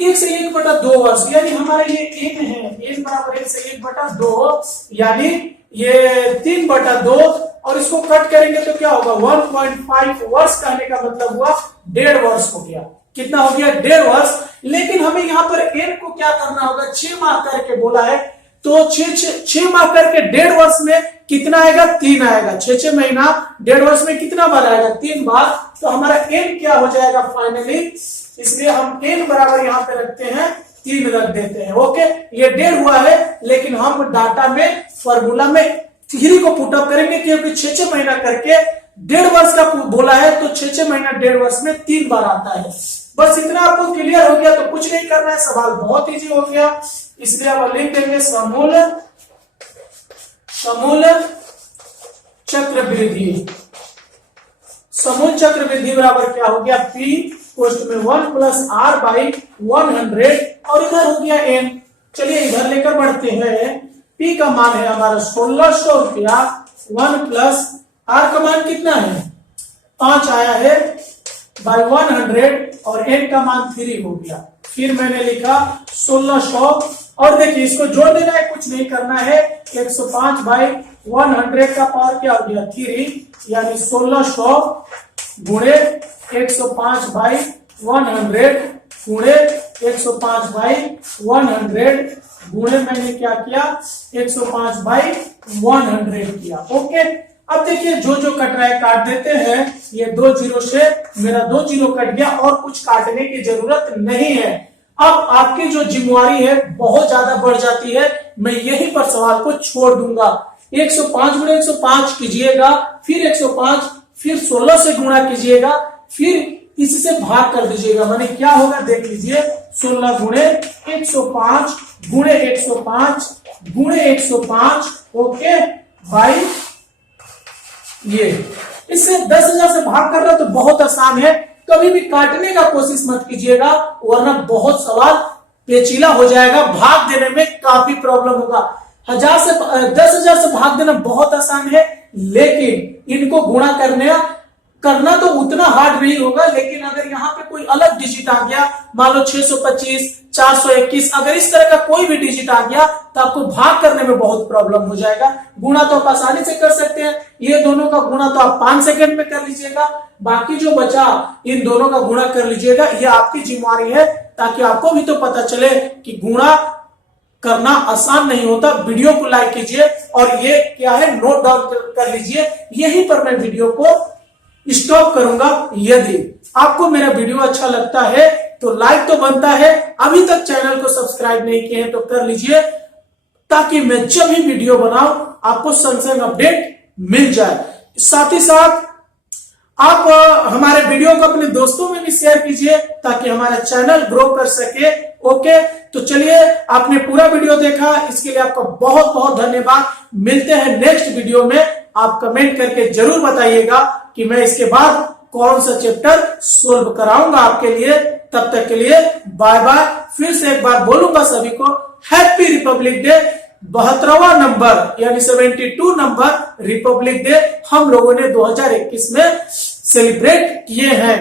1 से 1/2 वर्ष, यानी हमारा ये n है, n बराबर 1 से 1/2, यानी ये 3/2, और इसको कट करेंगे तो क्या होगा, 1.5 वर्ष कहने का मतलब हुआ 1.5 वर्ष हो गया। कितना हो गया, 1.5 वर्ष। लेकिन हमें यहाँ पर n को क्या करना होगा, 6 माह करके बोला है, तो 6 माह करके 1.5 वर्ष में कितना आएगा, 3 आएगा। 6 महीना 1.5 वर्ष में कितना बार आएगा, 3 बार। तो हमारा n क्या हो जाएगा फाइनली, इसलिए हम n बराबर यहाँ पे रखते हैं 3 रख देते हैं। ओके, ये 1.5 हुआ है, लेकिन हम डाटा में फॉर्मूला में 3 को पुटअप करेंगे, क्योंकि 6 महीना करके 1.5 वर्ष का बोला है, तो 6 महीना 1.5 वर्ष में 3 बार आता है। बस इतना आपको क्लियर हो गया, तो कुछ नहीं करना है, सवाल बहुत इजी हो गया। इसलिए आप लिख देंगे समूल चक्रवृद्धि, समूल चक्रवृद्धि बराबर क्या हो गया, पी पोस्ट में 1 + r/100, और इधर हो गया n। चलिए इधर लेकर बढ़ते हैं, p का मान है हमारा 1600 रुपया, 1 + r का मान कितना है, 5 आया है /100, और n का मान 3 हो गया। फिर मैंने लिखा 1600, और देखिए इसको जोड़ देना है, कुछ नहीं करना है, 105/100 का पावर क्या हो गया, 3, यानी 1600 गुणे 105/100 गुणे 105/100 गुणे मैंने क्या किया, 105/100 किया। ओके, अब देखिए जो जो कट रहा है काट देते हैं, ये 2 जीरो से मेरा 2 जीरो कट गया, और कुछ काटने की जरूरत नहीं है। अब आपकी जो जिम्मेवारी है बहुत ज्यादा बढ़ जाती है, मैं यहीं पर सवाल को छोड़ दूंगा। 105 गुणे 105 कीजिएगा, फिर 105, फिर 16 से गुणा कीजिएगा, फिर इससे भाग कर दीजिएगा, माने क्या होगा देख लीजिए, 16 गुणे 105 गुणे 105 गुणे 105, ओके, बाई ये, इससे 10,000 से भाग कर रहा तो बहुत आसान है। कभी भी काटने का कोशिश मत कीजिएगा, वरना बहुत सवाल पेचीला हो जाएगा, भाग देने में काफी प्रॉब्लम होगा। 10,000 से भाग देना बहुत आसान है, लेकिन इनको गुणा करना तो उतना हार्ड नहीं होगा। लेकिन अगर यहाँ पे कोई अलग डिजिट आ गया, मान लो 625, 421, अगर इस तरह का कोई भी डिजिट आ गया तो आपको भाग करने में बहुत प्रॉब्लम हो जाएगा। गुणा तो आप आसानी से कर सकते हैं, ये दोनों का गुणा तो आप 5 सेकंड में कर लीजिएगा, बाकी जो बचा इन दोनों का गुणा कर लीजिएगा। ये आपकी जिम्मेवारी है, ताकि आपको भी तो पता चले कि गुणा करना आसान नहीं होता। वीडियो को लाइक कीजिए, और ये क्या है नोट डाउन कर लीजिए। यहीं पर मैं वीडियो को स्टॉप करूंगा। यदि आपको मेरा वीडियो अच्छा लगता है तो लाइक तो बनता है, अभी तक चैनल को सब्सक्राइब नहीं किए हैं तो कर लीजिए, ताकि मैं जब भी वीडियो बनाऊं आपको संग संग अपडेट मिल जाए। साथ ही साथ आप हमारे वीडियो को अपने दोस्तों में भी शेयर कीजिए, ताकि हमारा चैनल ग्रो कर सके। ओके, तो चलिए, आपने पूरा वीडियो देखा, इसके लिए आपका बहुत बहुत धन्यवाद। मिलते हैं नेक्स्ट वीडियो में। आप कमेंट करके जरूर बताइएगा कि मैं इसके बाद कौन सा चैप्टर सोल्व कराऊंगा आपके लिए। तब तक के लिए बाय बाय। फिर से एक बार बोलूंगा सभी को हैप्पी रिपब्लिक डे। 72वां नंबर यानी 72 नंबर रिपब्लिक डे हम लोगों ने 2021 में सेलिब्रेट किए हैं।